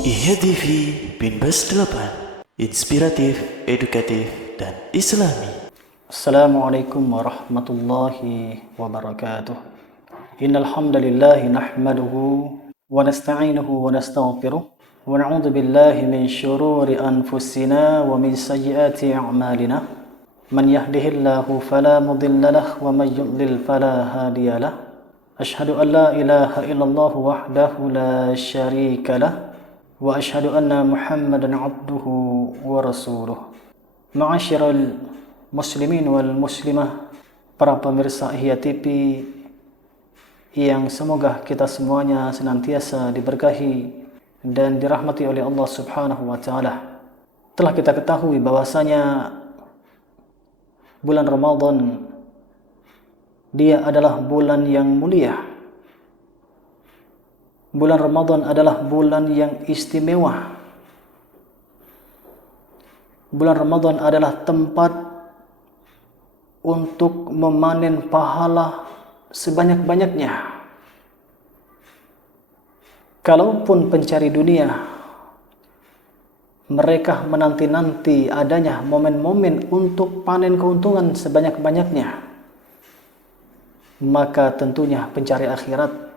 IHA TV Binbas 8, inspiratif, edukatif, dan islami. Assalamualaikum warahmatullahi wabarakatuh. Innal hamdalillah nahmaduhu wa nasta'inuhu wa nastaghfiruh wa na'udzu billahi min shururi anfusina wa min sayyiati a'malina. Man yahdihillahu fala mudilla lahu wa man yudlil fala hadiya lahu. Ashhadu an la ilaha illallah wahdahu la syarika lahu wa ashhadu anna Muhammadan 'abduhu wa rasuluh. Ma'asyiral muslimin wal muslimah, para pemirsa IHA TV yang semoga kita semuanya senantiasa diberkahi dan dirahmati oleh Allah Subhanahu wa taala. Telah kita ketahui bahwasanya bulan Ramadan dia adalah bulan yang mulia. Bulan Ramadan adalah bulan yang istimewa. Bulan Ramadan adalah tempat untuk memanen pahala sebanyak-banyaknya. Kalaupun pencari dunia mereka menanti-nanti adanya momen-momen untuk panen keuntungan sebanyak-banyaknya, maka tentunya pencari akhirat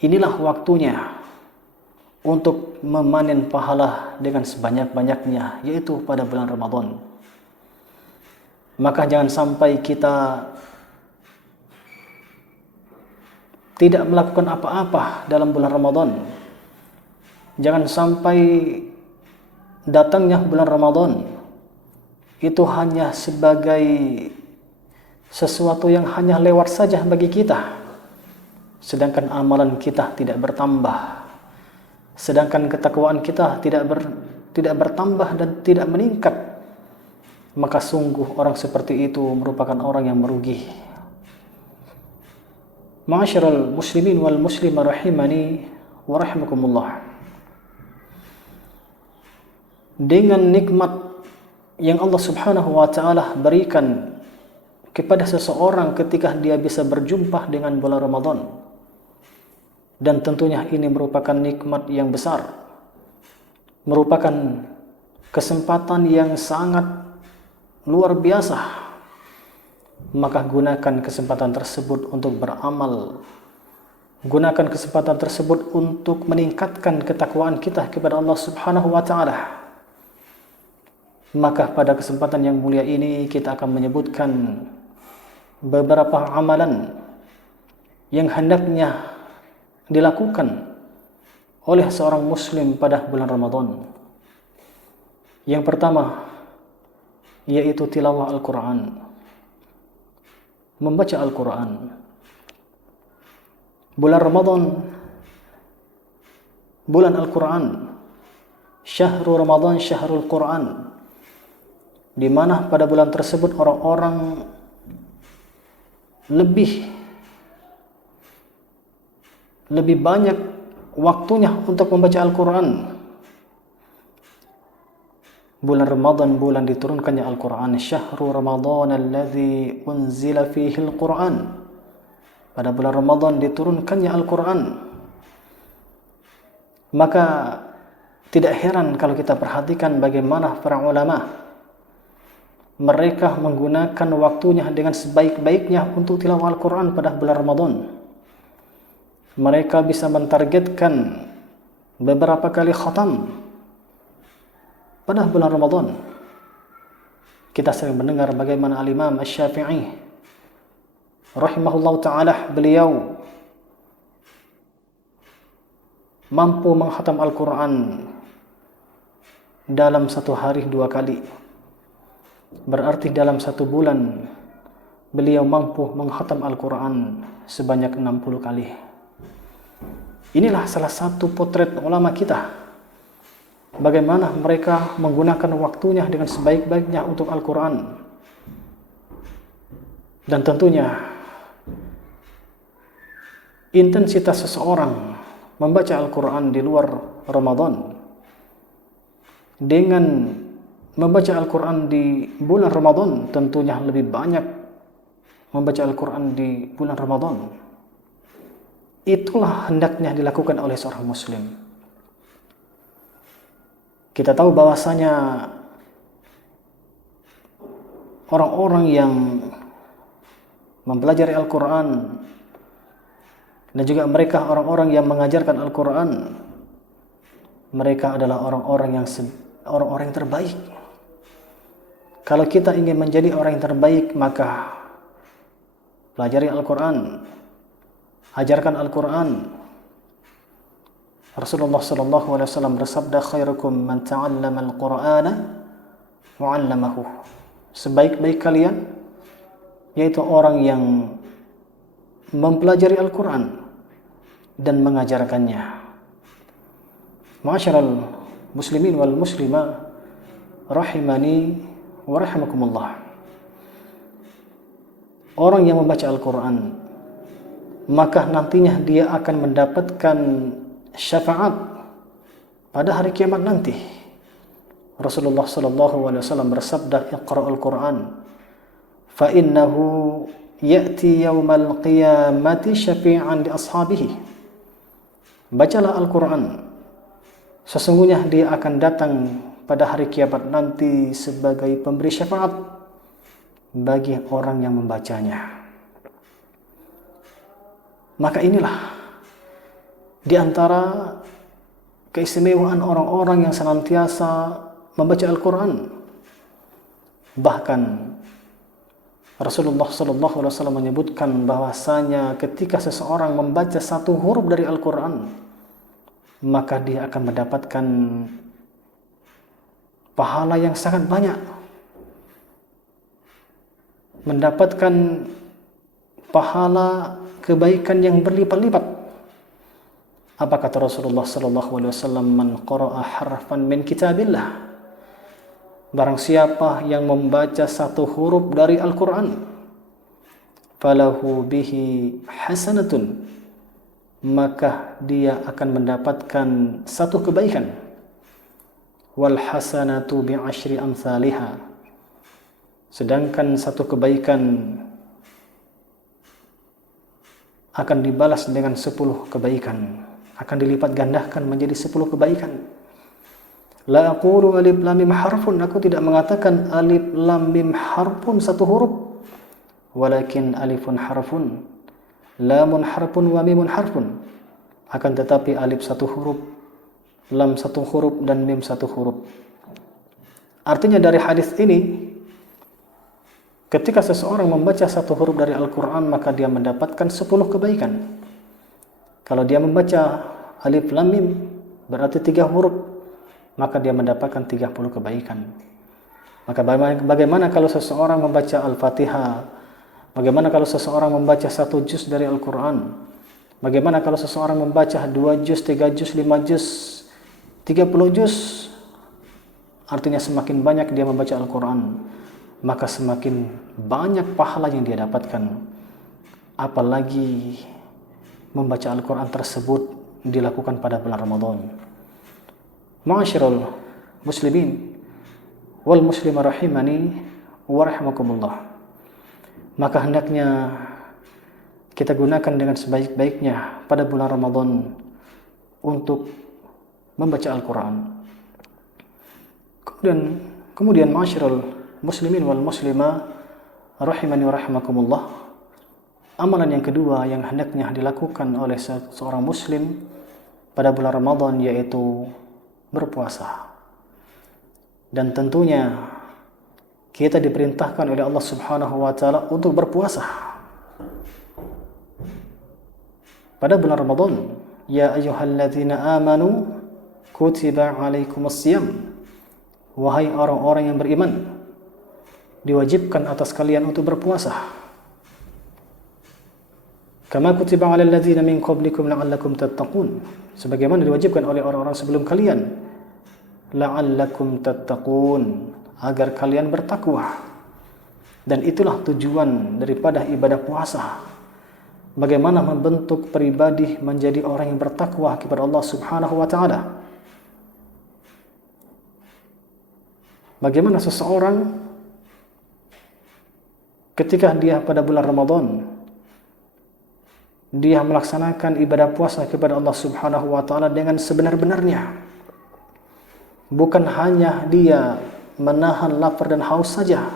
inilah waktunya untuk memanen pahala dengan sebanyak-banyaknya, yaitu pada bulan Ramadan. Maka jangan sampai kita tidak melakukan apa-apa dalam bulan Ramadan. Jangan sampai datangnya bulan Ramadan itu hanya sebagai sesuatu yang hanya lewat saja bagi kita, sedangkan amalan kita tidak bertambah, sedangkan ketakwaan kita tidak bertambah dan tidak meningkat. Maka sungguh orang seperti itu merupakan orang yang merugi. Ma'asyiral muslimin wal muslimah rahimani wa rahimakumullah. Dengan nikmat yang Allah Subhanahu wa taala berikan kepada seseorang ketika dia bisa berjumpa dengan bulan Ramadan, dan tentunya ini merupakan nikmat yang besar, merupakan kesempatan yang sangat luar biasa. Maka gunakan kesempatan tersebut untuk beramal, gunakan kesempatan tersebut untuk meningkatkan ketakwaan kita kepada Allah Subhanahu wa taala. Maka pada kesempatan yang mulia ini kita akan menyebutkan beberapa amalan yang hendaknya dilakukan oleh seorang muslim pada bulan Ramadan. Yang pertama yaitu tilawah Al-Quran, membaca Al-Quran. Bulan Ramadan, bulan Al-Quran, syahrul Ramadan, syahrul Quran, di mana pada bulan tersebut orang-orang lebih banyak waktunya untuk membaca Al-Quran. Bulan Ramadan, bulan diturunkannya Al-Quran. Syahrul Ramadan alladzi unzila fihi Al-Quran. Pada bulan Ramadan diturunkannya Al-Quran. Maka tidak heran kalau kita perhatikan bagaimana para ulama mereka menggunakan waktunya dengan sebaik-baiknya untuk tilawah Al-Quran pada bulan Ramadan. Mereka bisa mentargetkan beberapa kali khatam pada bulan Ramadan. Kita sering mendengar bagaimana Al-Imam Asy-Syafi'i rahimahullah ta'ala, beliau mampu menghatam Al-Quran dalam satu hari 2 kali. Berarti dalam satu bulan beliau mampu menghatam Al-Quran sebanyak 60 kali. Inilah salah satu potret ulama kita, bagaimana mereka menggunakan waktunya dengan sebaik-baiknya untuk Al-Quran. Dan tentunya intensitas seseorang membaca Al-Quran di luar Ramadan dengan membaca Al-Quran di bulan Ramadan tentunya lebih banyak membaca Al-Quran di bulan Ramadan. Itulah hendaknya dilakukan oleh seorang muslim. Kita tahu bahwasanya orang-orang yang mempelajari Al-Quran dan juga mereka orang-orang yang mengajarkan Al-Quran, mereka adalah orang-orang yang terbaik. Kalau kita ingin menjadi orang yang terbaik, maka pelajari Al-Quran, ajarkan Al-Quran. Rasulullah SAW bersabda, khairukum man ta'allama al-Qur'ana wa 'allamahu. Sebaik-baik kalian yaitu orang yang mempelajari Al-Quran dan mengajarkannya. Ma'asyiral muslimin wal muslimah rahimani wa rahimakumullah. Orang yang membaca Al-Quran, maka nantinya dia akan mendapatkan syafaat pada hari kiamat nanti. Rasulullah SAW bersabda, Iqra'ul Quran fa innahu ya'ti yawmal qiyamati syafi'an li ashabihi. Bacalah Al-Quran, sesungguhnya dia akan datang pada hari kiamat nanti sebagai pemberi syafaat bagi orang yang membacanya. Maka inilah di antara keistimewaan orang-orang yang senantiasa membaca Al-Quran. Bahkan Rasulullah SAW menyebutkan bahwasanya ketika seseorang membaca satu huruf dari Al-Quran, maka dia akan mendapatkan pahala yang sangat banyak, mendapatkan pahala kebaikan yang berlipat-lipat. Apa kata Rasulullah SAW? Man qara'a harfan min kitabillah. Barang siapa yang membaca satu huruf dari Al-Quran, falahu bihi hasanatun, maka dia akan mendapatkan satu kebaikan. Wal hasanatu bi'ashri amsalihha. Sedangkan satu kebaikan akan dibalas dengan 10 kebaikan, akan dilipat gandakan menjadi 10 kebaikan. La aqulu alif lam mim harfun, aku tidak mengatakan alif lam mim harfun satu huruf, walakin alifun harfun, lamun harfun wa mimun harfun. Akan tetapi alif satu huruf, lam satu huruf, dan mim satu huruf. Artinya dari hadis ini, ketika seseorang membaca satu huruf dari Al-Quran, maka dia mendapatkan 10 kebaikan. Kalau dia membaca alif lam mim berarti 3 huruf, maka dia mendapatkan 30 kebaikan. Maka bagaimana kalau seseorang membaca Al-Fatihah? Bagaimana kalau seseorang membaca 1 juz dari Al-Quran? Bagaimana kalau seseorang membaca 2 juz, 3 juz, 5 juz, 30 juz? Artinya semakin banyak dia membaca Al-Quran, maka semakin banyak pahala yang dia dapatkan. Apalagi membaca Al-Quran tersebut dilakukan pada bulan Ramadan. Ma'asyiral muslimin wal muslimah rahimani wa rahimakumullah. Maka hendaknya kita gunakan dengan sebaik-baiknya pada bulan Ramadan untuk membaca Al-Quran. Kemudian ma'asyiral muslimin wal muslimah rahimani wa rahimakumullah, amalan yang kedua yang hendaknya dilakukan oleh seorang muslim pada bulan Ramadan yaitu berpuasa. Dan tentunya kita diperintahkan oleh Allah Subhanahu wa taala untuk berpuasa pada bulan Ramadan. Ya ayyuhalladzina amanu kutiba alaikumusiyam. Wahai orang-orang yang beriman, diwajibkan atas kalian untuk berpuasa. Kama kutiba 'alal ladzina min qablikum la'allakum tattaqun. Sebagaimana diwajibkan oleh orang-orang sebelum kalian, la'allakum tattaqun, agar kalian bertakwa. Dan itulah tujuan daripada ibadah puasa. Bagaimana membentuk pribadi menjadi orang yang bertakwa kepada Allah Subhanahu wa taala. Bagaimana seseorang ketika dia pada bulan Ramadan dia melaksanakan ibadah puasa kepada Allah Subhanahu wa taala dengan sebenar-benarnya. Bukan hanya dia menahan lapar dan haus saja,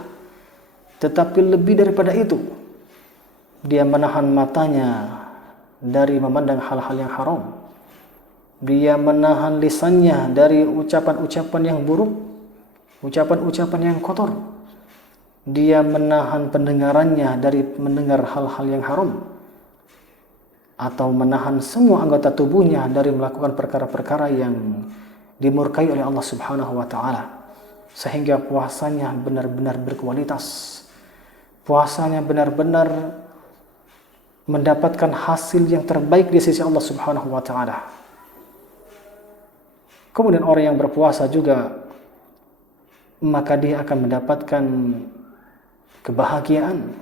tetapi lebih daripada itu, dia menahan matanya dari memandang hal-hal yang haram. Dia menahan lisannya dari ucapan-ucapan yang buruk, ucapan-ucapan yang kotor. Dia menahan pendengarannya dari mendengar hal-hal yang haram, atau menahan semua anggota tubuhnya dari melakukan perkara-perkara yang dimurkai oleh Allah Subhanahu wa taala, sehingga puasanya benar-benar berkualitas. Puasanya benar-benar mendapatkan hasil yang terbaik di sisi Allah Subhanahu wa taala. Kemudian orang yang berpuasa juga, maka dia akan mendapatkan kebahagiaan,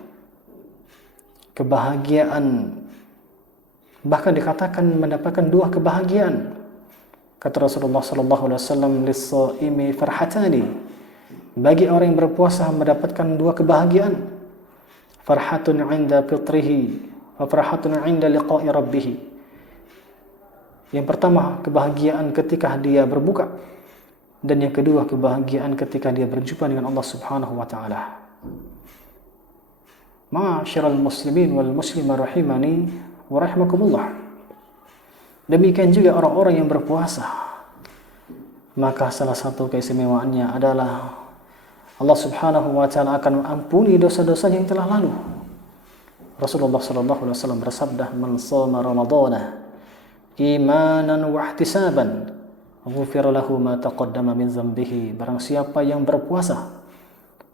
bahkan dikatakan mendapatkan dua kebahagiaan. Kata Rasulullah sallallahu alaihi wasallam, "Lis-shaimi farhatani." Bagi orang yang berpuasa mendapatkan dua kebahagiaan. Farhatun 'inda fitrihi wa farhatun 'inda liqa'i rabbih. Yang pertama, kebahagiaan ketika dia berbuka, dan yang kedua, kebahagiaan ketika dia berjumpa dengan Allah Subhanahu wa taala. Ma'asyiral muslimin wal muslimah rahimani wa rahimakumullah. Demikian juga orang-orang yang berpuasa, maka salah satu keistimewaannya adalah Allah Subhanahu wa taala akan mengampuni dosa-dosanya yang telah lalu. Rasulullah sallallahu alaihi wasallam bersabda, "Man shoma ramadhana imanan wa ihtisaban, ghufira lahu ma taqaddama min dzambihi." Barang siapa yang berpuasa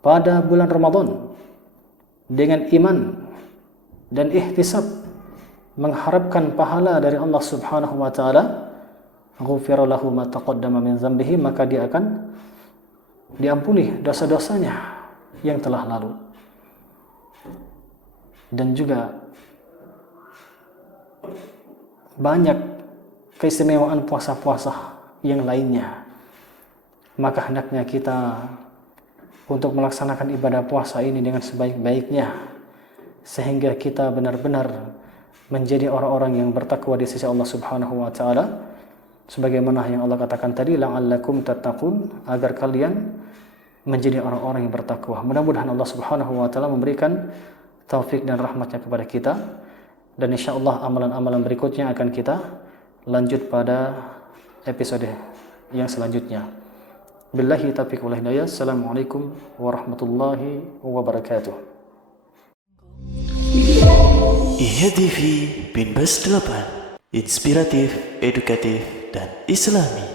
pada bulan Ramadan dengan iman dan ihtisab, mengharapkan pahala dari Allah Subhanahu wa taala, ghufira lahu ma taqaddama min dzambihi, maka dia akan diampuni dosa-dosanya yang telah lalu. Dan juga banyak keistimewaan puasa-puasa yang lainnya. Maka hendaknya kita untuk melaksanakan ibadah puasa ini dengan sebaik-baiknya, sehingga kita benar-benar menjadi orang-orang yang bertakwa di sisi Allah Subhanahu wa taala, sebagaimana yang Allah katakan tadi, la'allakum tattaqun, agar kalian menjadi orang-orang yang bertakwa. Mudah-mudahan Allah Subhanahu wa taala memberikan taufik dan rahmatnya kepada kita, dan insyaallah amalan-amalan berikutnya akan kita lanjut pada episode yang selanjutnya. Billahi taufiq wal hidayah. Assalamualaikum warahmatullahi wabarakatuh. IHA TV Pinbas 8, inspiratif, edukatif, dan islami.